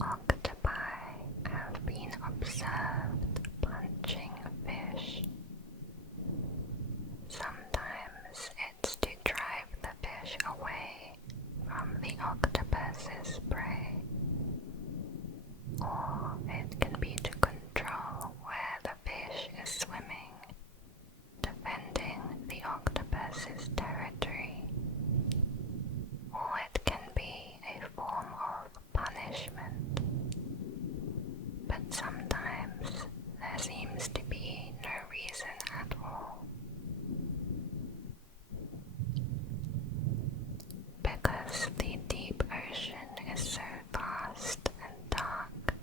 Octopi have been observed punching fish. Sometimes it's to drive the fish away from the octopus's prey, or it can be to control where the fish is swimming, defending the octopus's territory, or it can be a form of punishment. But sometimes there seems to be no reason at all. Because the deep ocean is so vast and dark,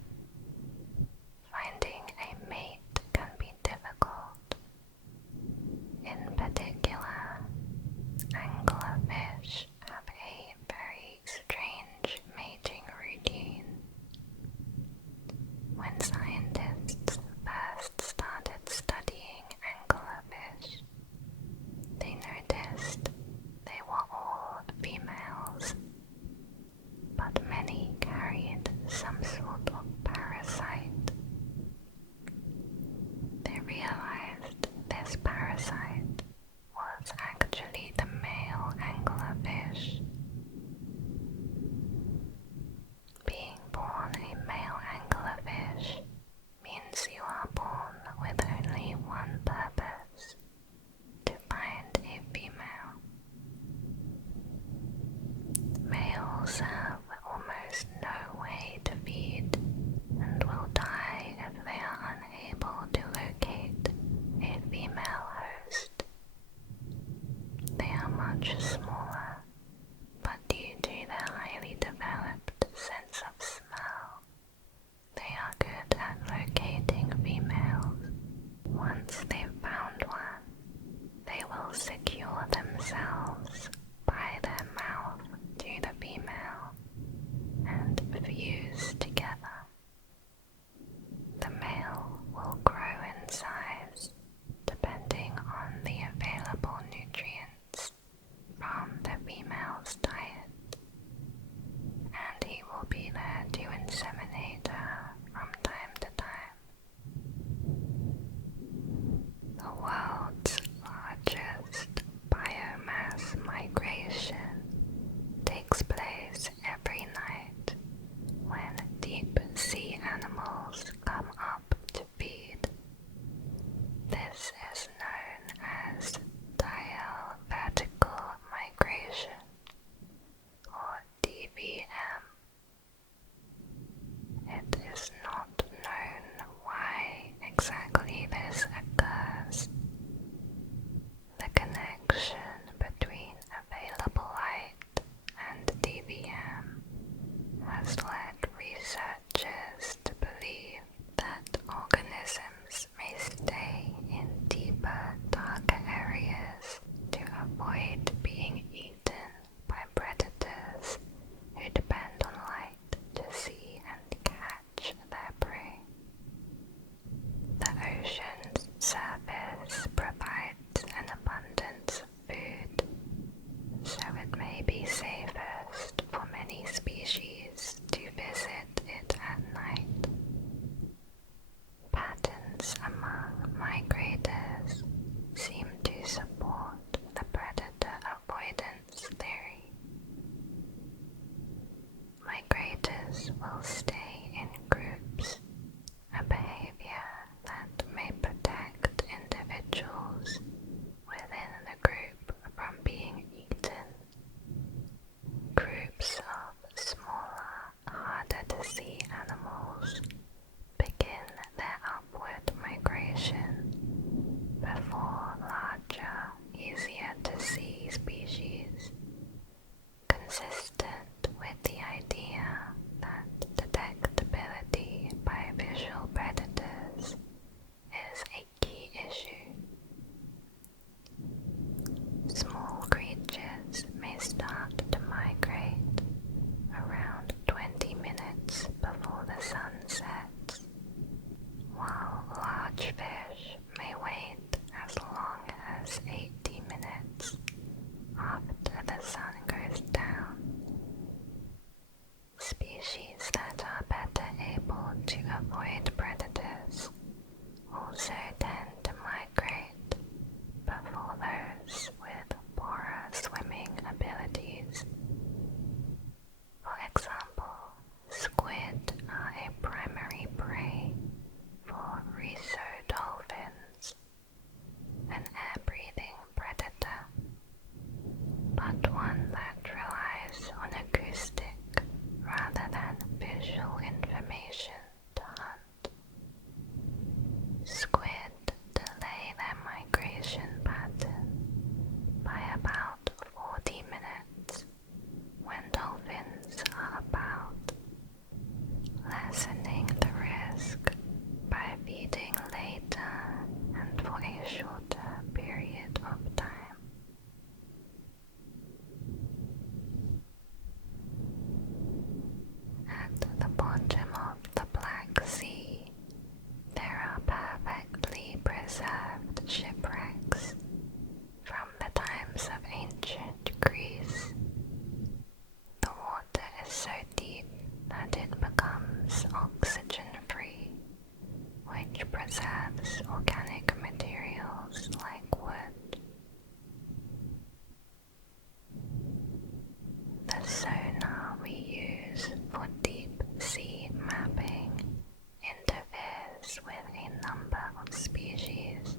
oxygen-free, which preserves organic materials like wood. The sonar we use for deep sea mapping interferes with a number of species,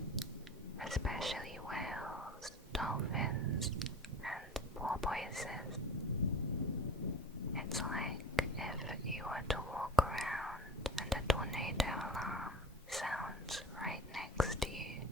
especially whales, dolphins, and porpoises. It's like if you were to walk around and a tornado alarm sounds right next to you.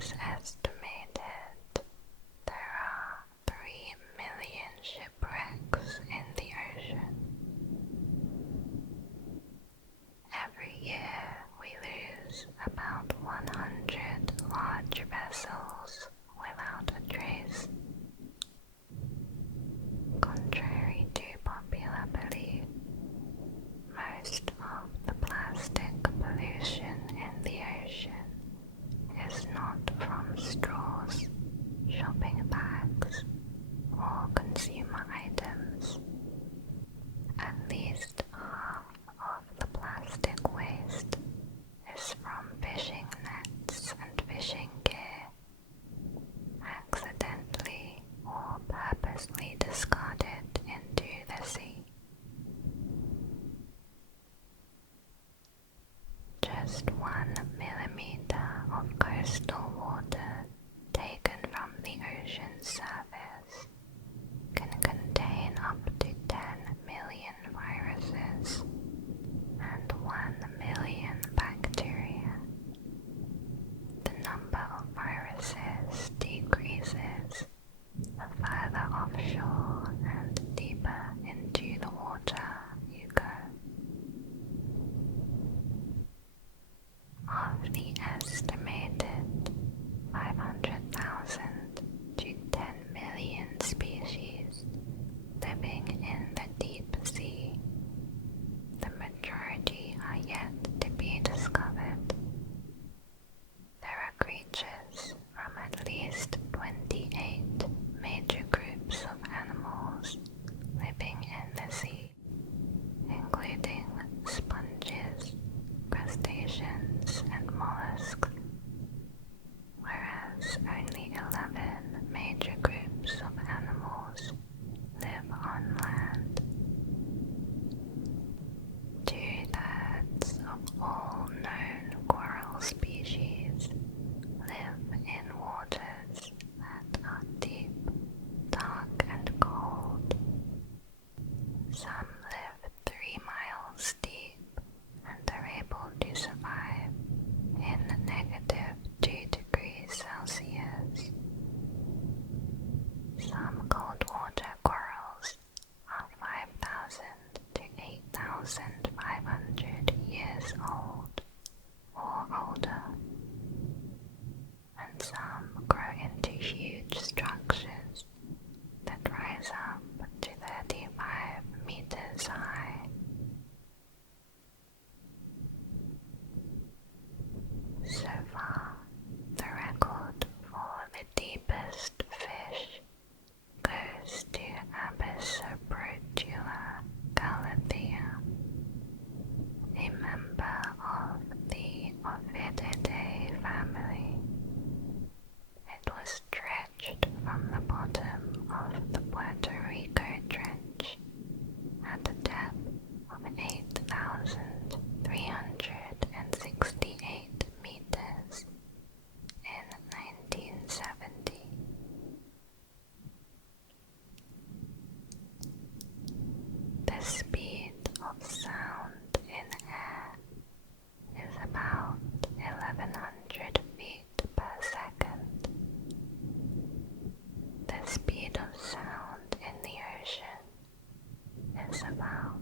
is estimated there are 3 million shipwrecks in the ocean. Every year we lose about 100 large vessels without a trace. Contrary to popular belief, most of the plastic pollution in the ocean is not from straws, shopping bags, or consumer items. At least half of the plastic waste is from fishing nets and fishing gear, accidentally or purposely discarded into the sea. Just 1 millimeter of coastal water taken from the ocean's surface can contain up to 10 million viruses and 1 million bacteria. The number of viruses decreases the further offshore and deeper into the water you go. Of the estimated 500,000 to 10 million species living in the deep sea, the majority are yet to be discovered. There are creatures from at least 28 major groups of animals living in the sea, including sponges, crustaceans, and mollusks, whereas only 11 major groups of animals live on land. 2/3 of all known coral species live in waters that are deep, dark, and cold. Some live 3 miles deep and are able to survive in -2 degrees Celsius. Some cold water corals are 5,000 to 8,500 years old or older, and some grow into huge structures that rise up to 35 meters high. So far, the record for the deepest fish goes to Abyssoprotula galathea, a member of the Ophididae family. It was dredged from the bottom of the Puerto Rico Trench at a depth of 8,368 meters in 1970. The speed of sound in air is about 1,100 feet per second. The speed of sound in the ocean is about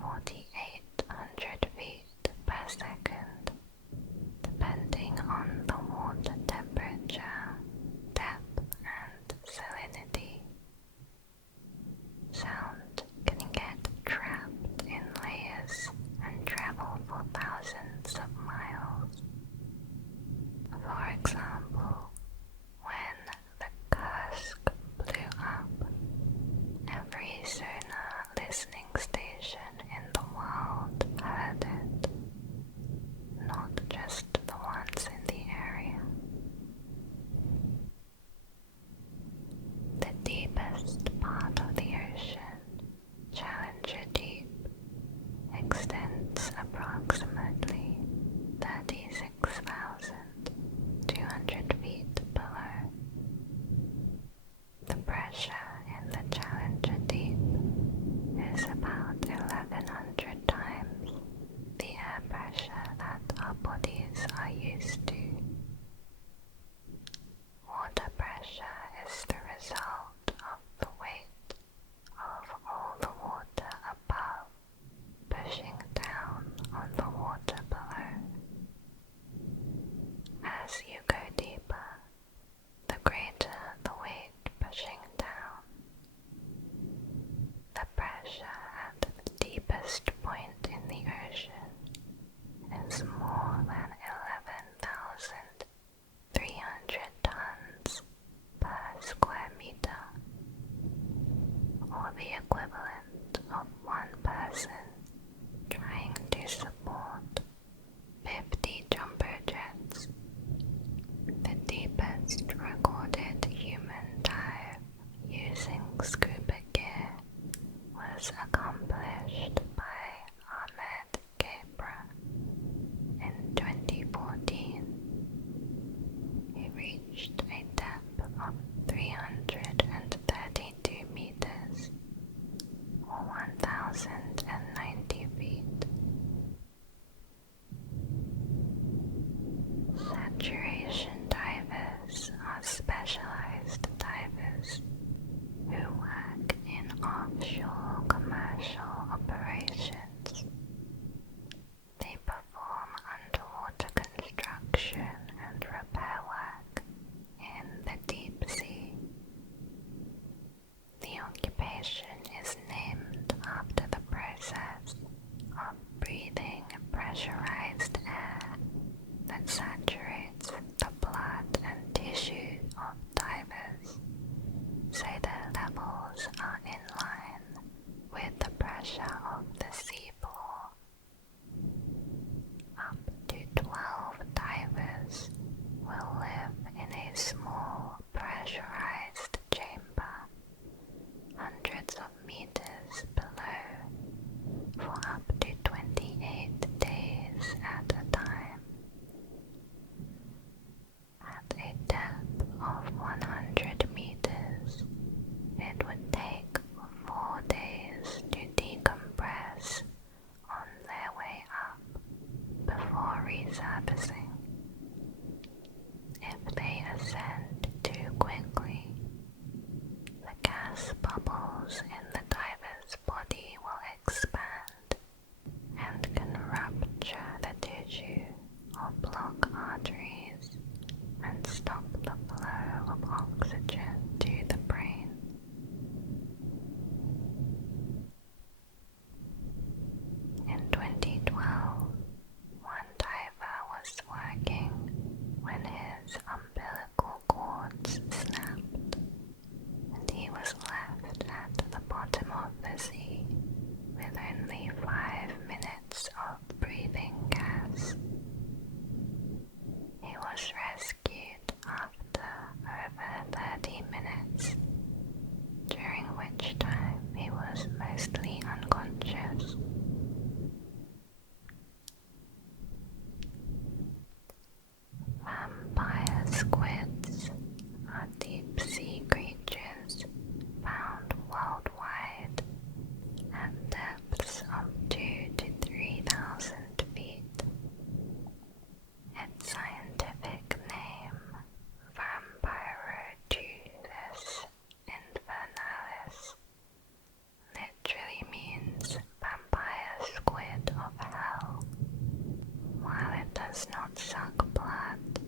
4,800 feet per second, depending on the water temperature, depth, and salinity. Sound can get trapped in layers and travel for thousands of miles. For example, when the Kursk blew up, every sonar listening station in the world heard it, not just the ones in the area. The deepest part of the ocean, Challenger Deep, extends approximately 36,200 feet below. The pressure in the Challenger Deep is about 1,100 times the air pressure that our bodies are used to. resurfacing. If they ascend too quickly, the gas bubbles in the diver's body will expand and can rupture the tissue or block arteries and stop the flow of oxygen to the brain. In 2012, one diver was working when his umbilical cords snapped, and he was left at the bottom of the sea with only 5 minutes of breathing gas. He was rescued after over 30 minutes, during which time he was mostly unconscious. Vampire squids are deep-sea creatures found worldwide at depths of 2,000 to 3,000 feet. Its scientific name, Vampirodus invernalis, literally means vampire squid of hell. While it does not suck blood,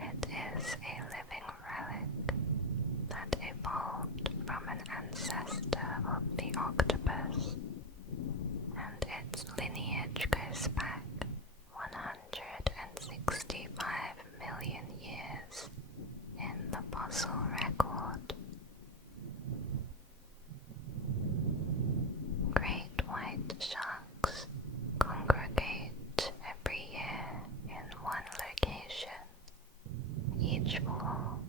it is a living relic that evolved from an ancestor of the octopus, and its lineage goes back 165 million years in the fossil record. Great white sharks congregate every year in one location. Each fall,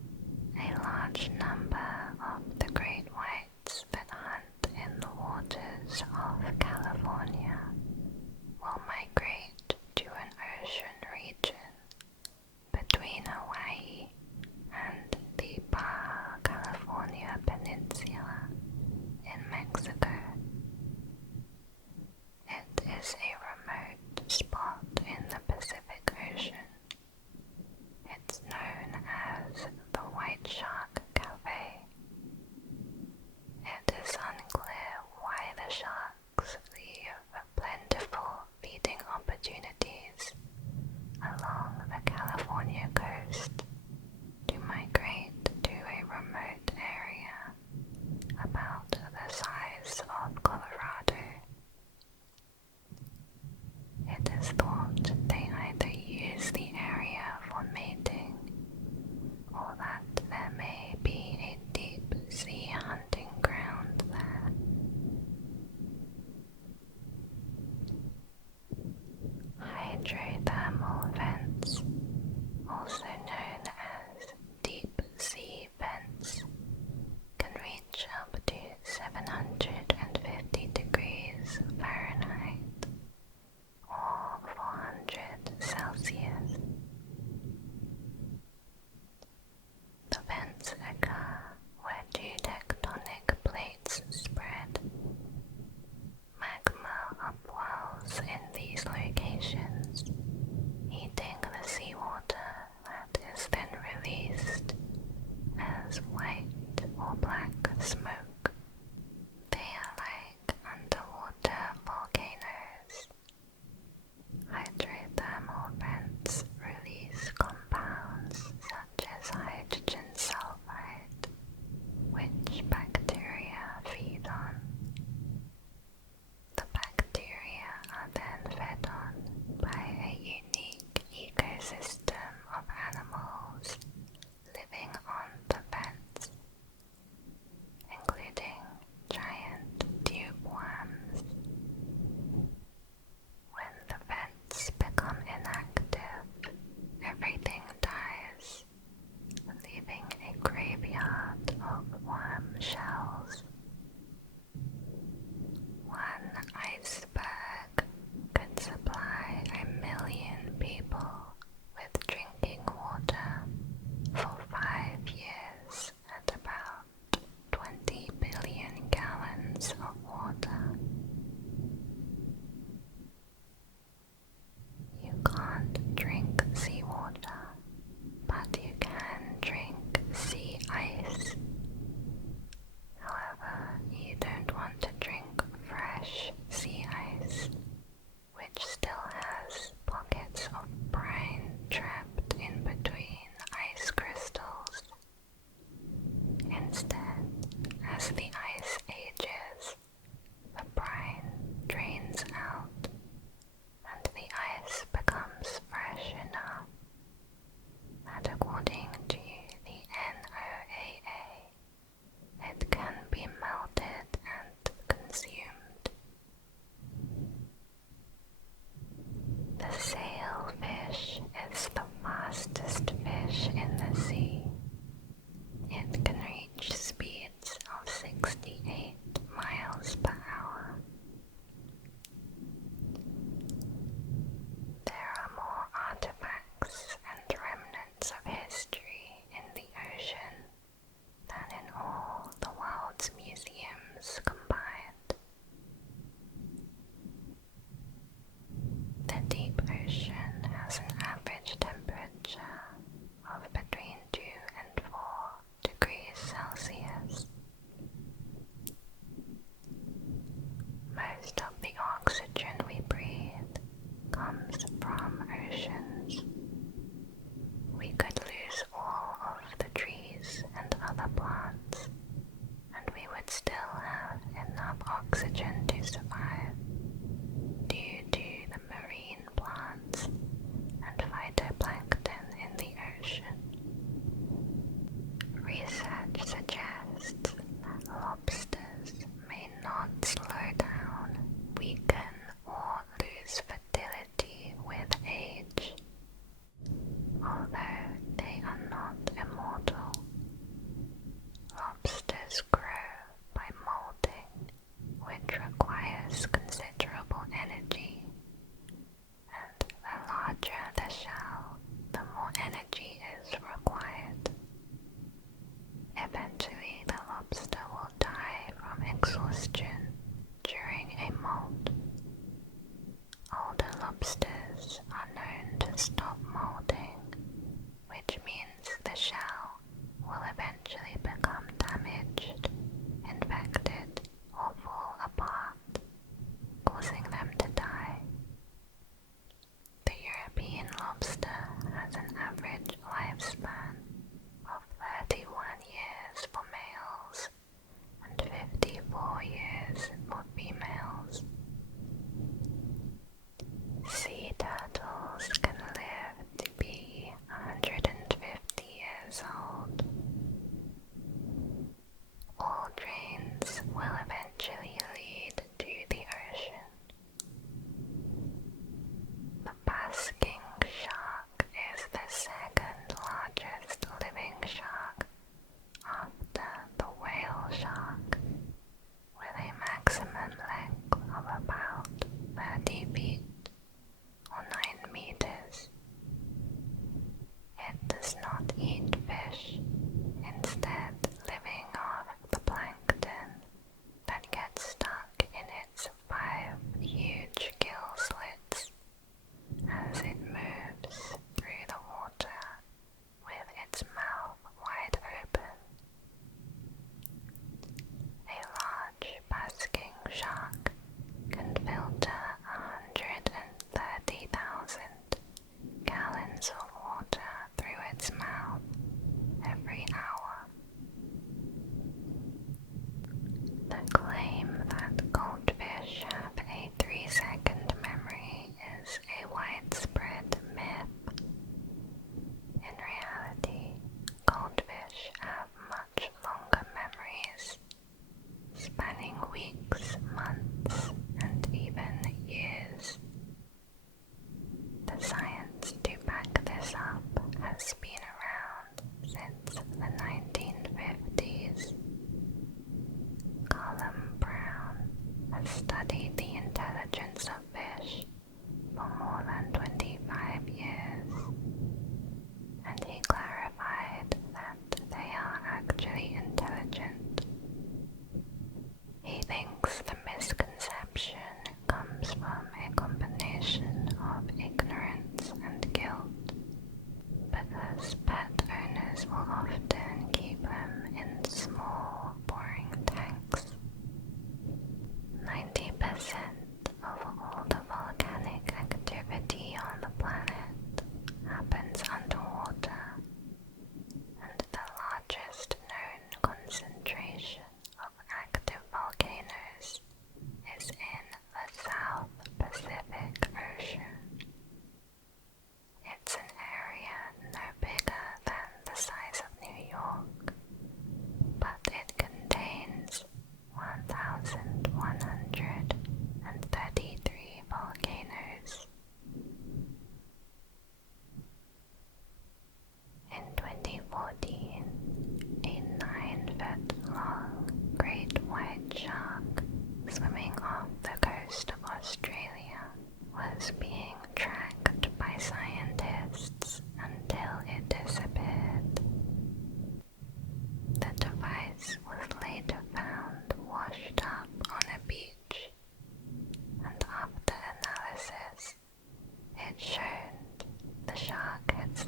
a large number of the great whites that hunt in the waters of California will migrate to an ocean region between Hawaii and the Baja California Peninsula in Mexico. It is a remote spot in the Pacific Ocean. It's known as the White Shark Cafe. It is unclear why the sharks leave plentiful feeding opportunities along the California coast to migrate to a remote area about the size of Colorado. It is thought they either use the area for mating, or that there may be a deep-sea hunting ground there. Hydrothermal vents, also known as deep-sea vents, can reach up to 750 degrees Fahrenheit or 400 Celsius. The vents occur where two tectonic plates spread. Magma upwells in these locations, heating the seawater that is then released as white or black smoke. They are like underwater volcanoes. Hydrothermal vents release compounds such as hydrogen sulfide, which bacteria feed on. The bacteria are then fed on by a unique ecosystem of animals living on the vents, including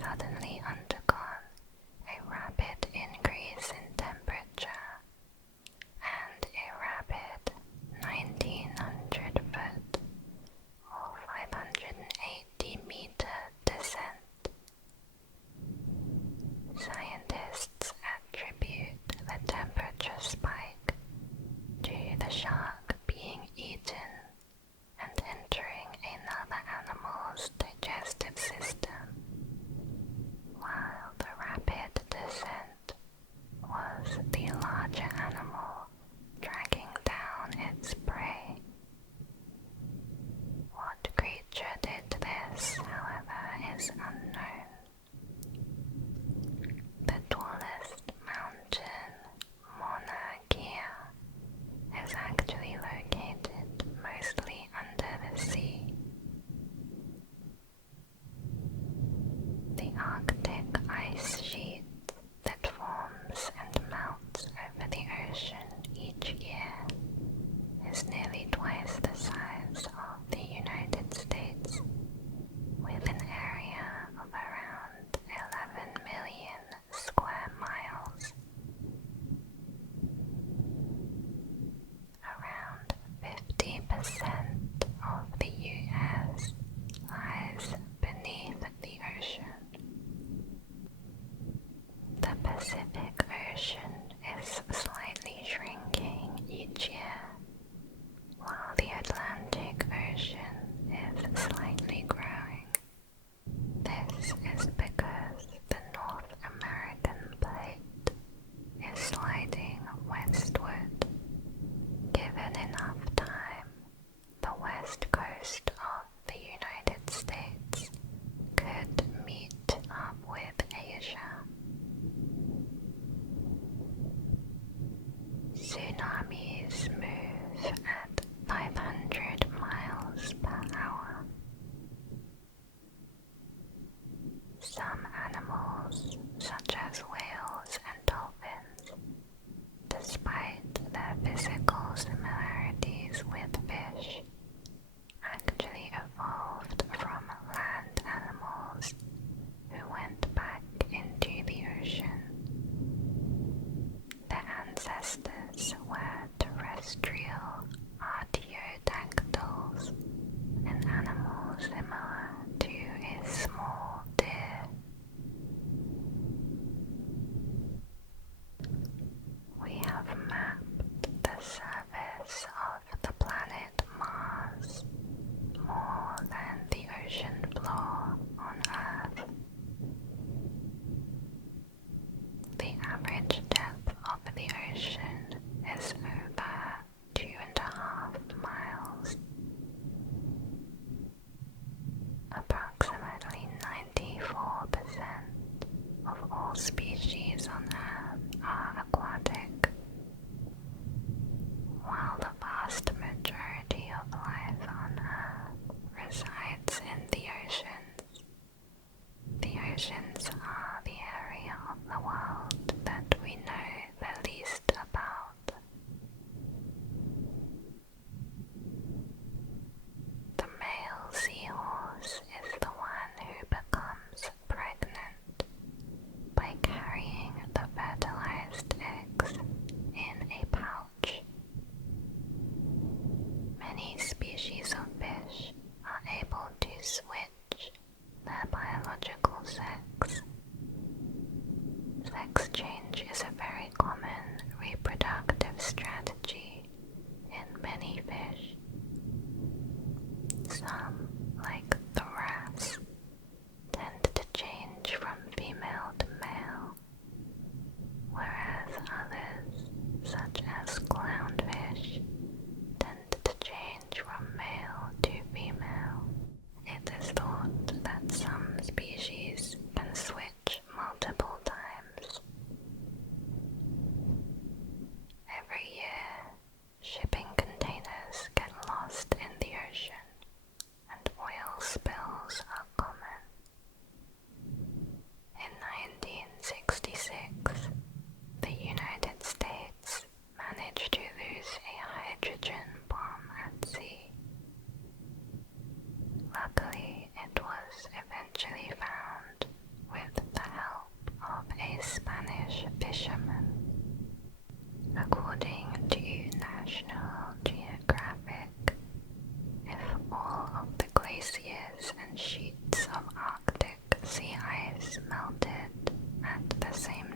suddenly undergone a rapid increase in temperature and a rapid 1900-foot or 580-meter descent. Scientists attribute the temperature spike to the shark being eaten and entering another animal's digestive system, while the rapid descent was the larger animal dragging down its prey. What creature did this, however, is unknown. The tallest mountain, Mauna Kea, is actually located mostly under the sea. The Arctic ice sheet that forms and melts over the ocean each year is nearly twice the size of the United States, with an area of around 11 million square miles. Around 50% of the US lies beneath the ocean. The Pacific Ocean is slightly shrinking each year, while the Atlantic Ocean is slightly growing. This is because the North American plate is sliding westward. Given enough time, the west coast of the United States could meet up with Asia. Tsunamis move at 500 miles per hour. Some animals, such as whales and dolphins, despite their physical similarities with fish, actually evolved from land animals who went back into the ocean. Their ancestors were terrestrial artiodactyls, an animal similar to a small deer. We have mapped the surface of the planet Mars more than the ocean floor on Earth. The average depth of the ocean is over 2.5 miles. Approximately 94% of all species on Earth are aquatic, while the vast majority of life on Earth resides in the oceans. The oceans are the area of the world that we know the least about. The male seahorse is the one who becomes pregnant by carrying the fertilized eggs in a pouch. Many species of fish are able to switch their biological sex ice melted at the same